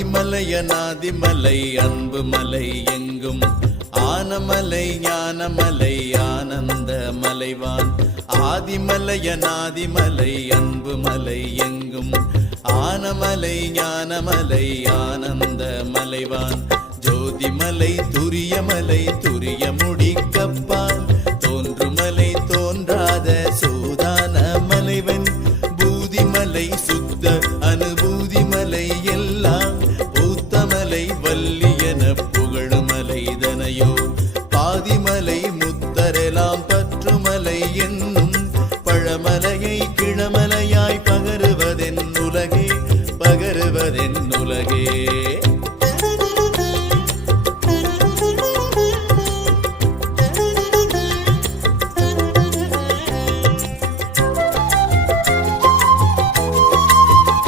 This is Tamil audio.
ஆதிமலையனாதிமலை அன்பு மலை எங்கும் ஆனமலை ஞானமலை ஆனந்த மலைவான். ஆதிமலையனாதிமலை அன்பு மலை எங்கும் ஆனமலை ஞானமலை ஆனந்த மலைவான். ஜோதிமலை துரியமலை துரிய முடிக்கப்பால் தோன்றுமலை தோன்றாத சூதான மலைவன். பூதிமலை சுத்த அனுபூதிமலை எல்லாம் பூத்தமலை வல்லியன புகழுமலை தனையோ. பாதிமலை முத்தரெலாம் பற்றுமலை என்னும் பழமலையை கிழமலையாய் பகருவதென் உலகே பகருவதென் உலகே.